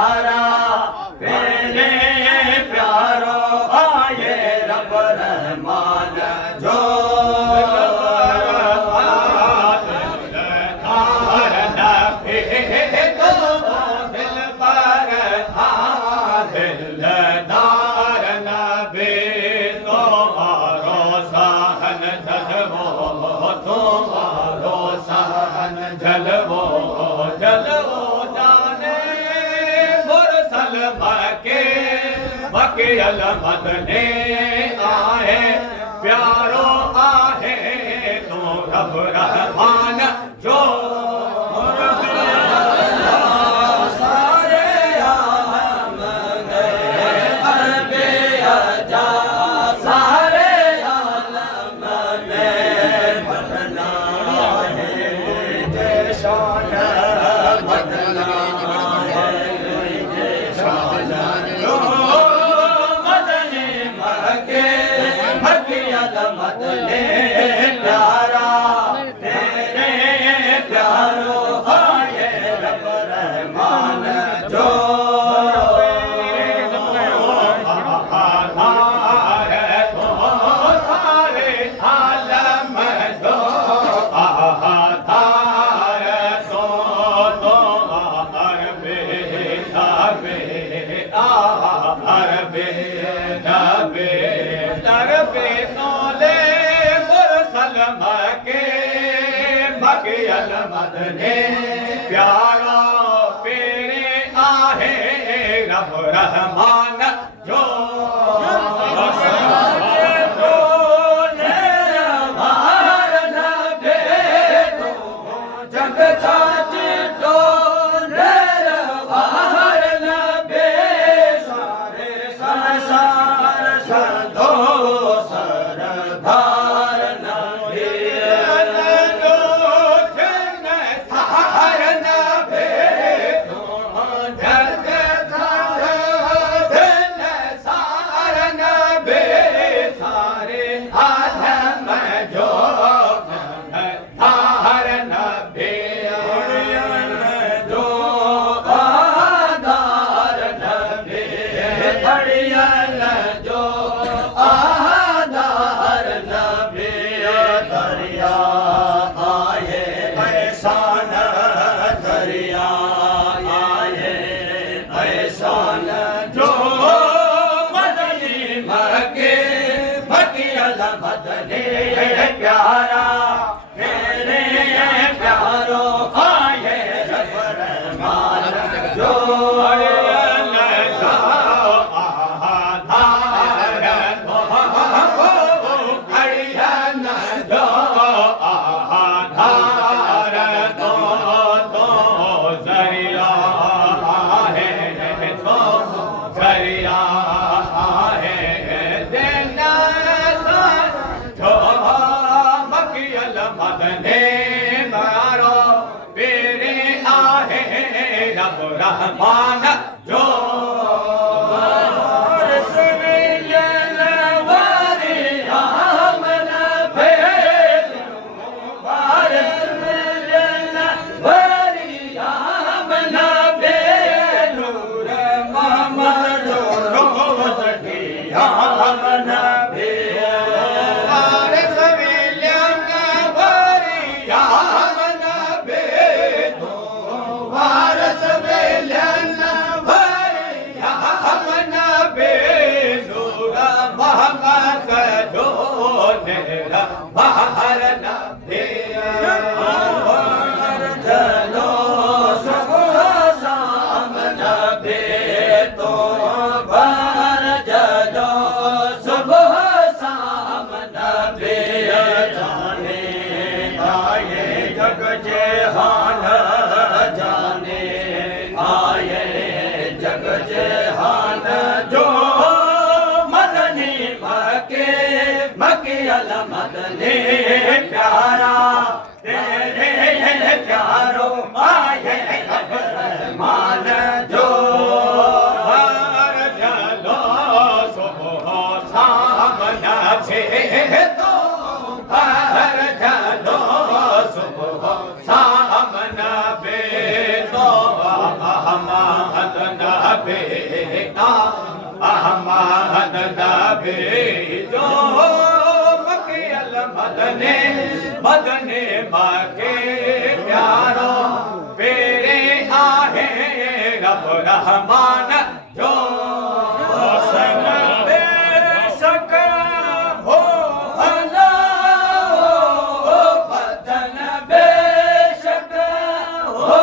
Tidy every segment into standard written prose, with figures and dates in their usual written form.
प्यारा तेरे प्यारो आए रब रहमान जो जलवो जलवो जाने मुरसल मके अलमदने आहे प्यारो आहे तो रब रहमान जो सारे आलम में अरबे अजा सारे आलम में बदना शान बदना शान मदने मके मकियल मदने प्यारा तेरे प्यारो आए रब रहमान जो मदने प्यारा पेरे आहे रब रहमान जो मदने प्यारा तेरे प्यारो आए रब रहमान जो रहमान जो बाहर न चलो सुबह शाम नबे तो बाहर चलो सुबह शाम नबे जाने आए जग जहान जाने आए जग जहान जो मदनी मके मदने प्यारा तेरे प्यारो आए रब रहमान जो चलो सुबह शाम नबे तो बाहर चलो सुबह शाम नबे तो अहमद बेटा अहमद नबी जो मकियल मदने मदने मके प्यारो पेरे आहे रब रहमान जो सन बेशक हो भला हो बदन बेशक हो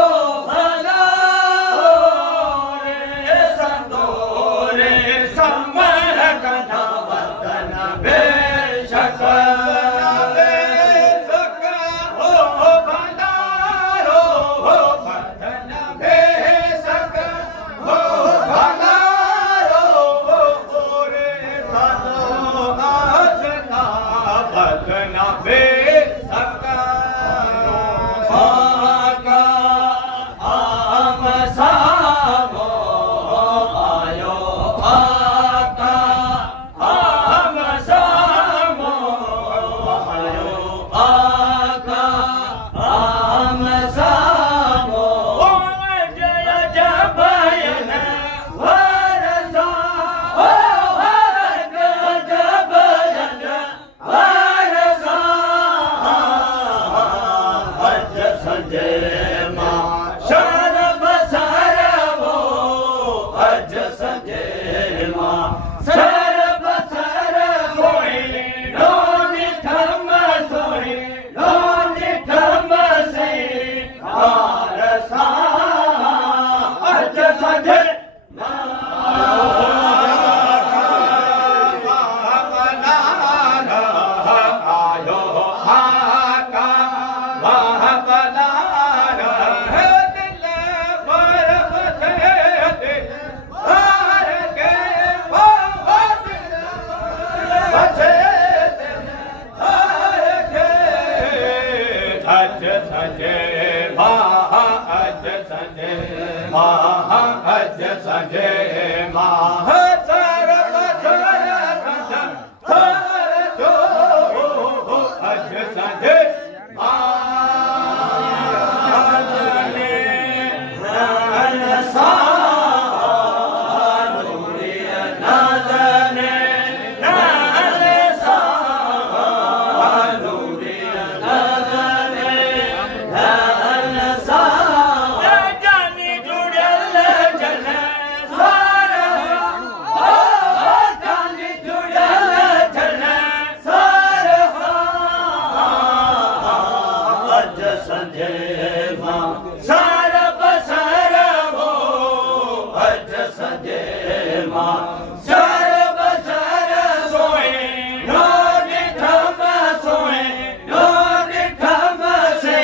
भला हो रे संदोरे समर कना बदन बेशक बेशक हो भला हो बदन बेशक हो भला हो रे संदो आजना बदन बेशक फाका आम सामो आयो फाका आम सामो आयो फाका आम सामो जय जबयन वरसा जबयन वरसा अज संजय मां शरब सरवो अज संजय मां शरब सरवोई लोनी थम सोई लोनी थम से आरसा अज संजय आयो आका महाबलारा दिल पर बसे हार के बसे हार के अज संजय महा अज संजय महा अज संजय महा सरब सरब जो अज संजय संजय मां सरब सरवो अज संजय मां सरब सर सोए लोनी थम सोए लोनी थम से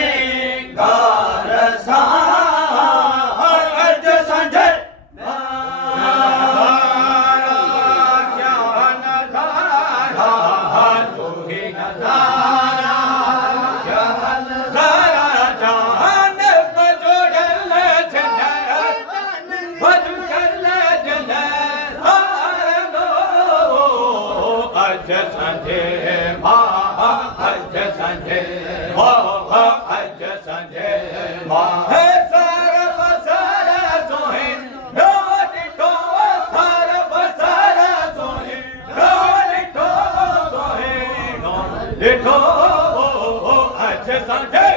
गारसा अज संजय ज्ञान धारा तू ही नजारा जान बजोड़ल जन बजोड़ल जन अज संजय मां अज संजय हो अज संजय मां सरब सर सोहे लोनी तो सरब सर सोहे लोनी तो सोहे लिखो अज संजय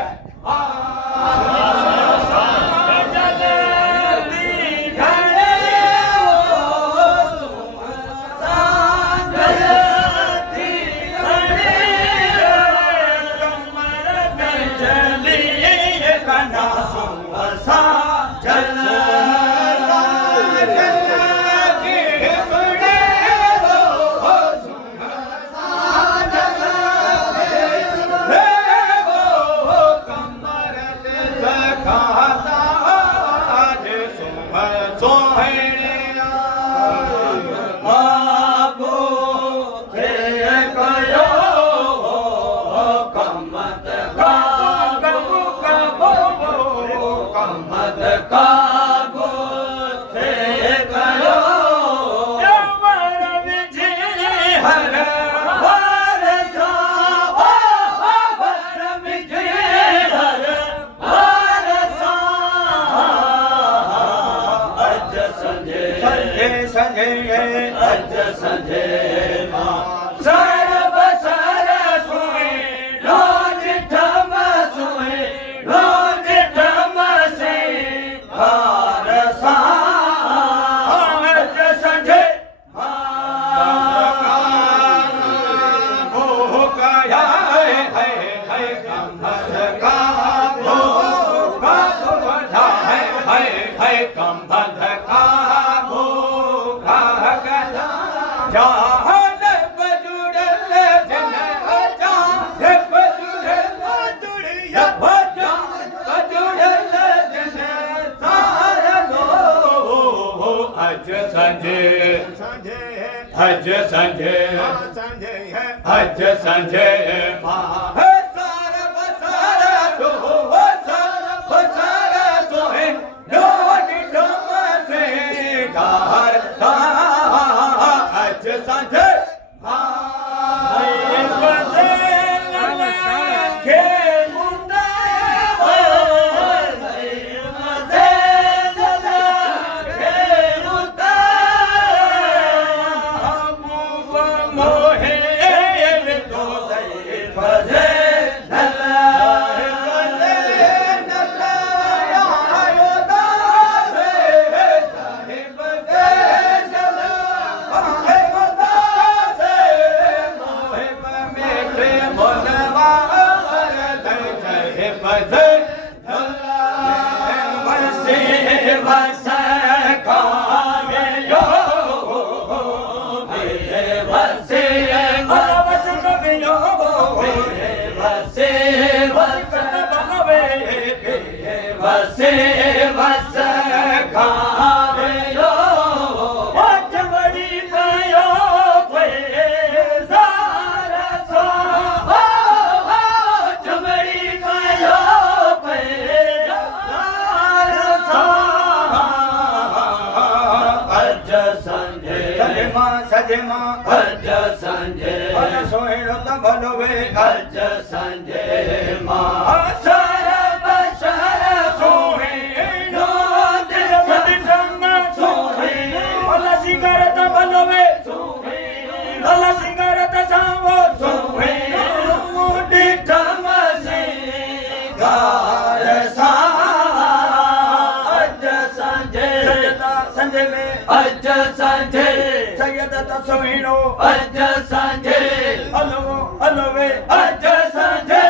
अज संजे मां सरब सर सोए रोज ठम सोए रोज ठम से हार सा अज संजे कंबध का भूखा गधा जान बजुड़ल जन जान बजुड़ल जुड़िया भजान बजुड़ल जन सार लो अज संजे अज संजे अज संजे मां अज संजे सोहिणो त भलोवे अज संजे मां सरब सर सोहिणो दिल ठम सोहिणो भला सिंगार त भलोवे सोहिणो भला सिंगार त सावो सोहिणो ठम सिंगार सा अज संजे संजे में अज संजे सोहिणो अज संजे हलो हलो वे अज संजे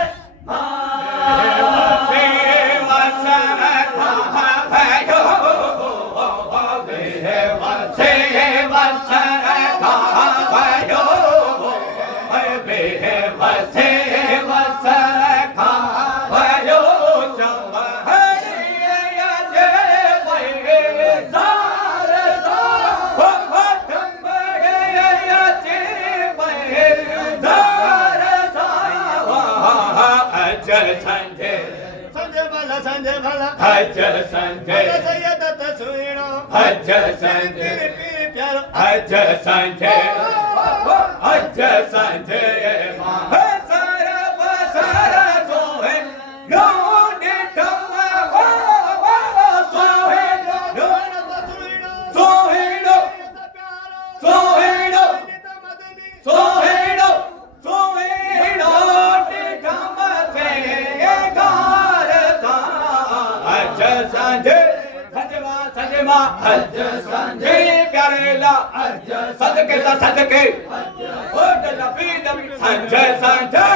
अज संजे अज संजे अज संजे अज संजे सरब सर सोहे रोड ठम सोहेणो सोहेणो सोहेणो सोहेणो सोहेणो ठम से अज संजे सजमा अज संजे प्यारे ला अज सदके ता सदके ओ दबी दबी अज संजे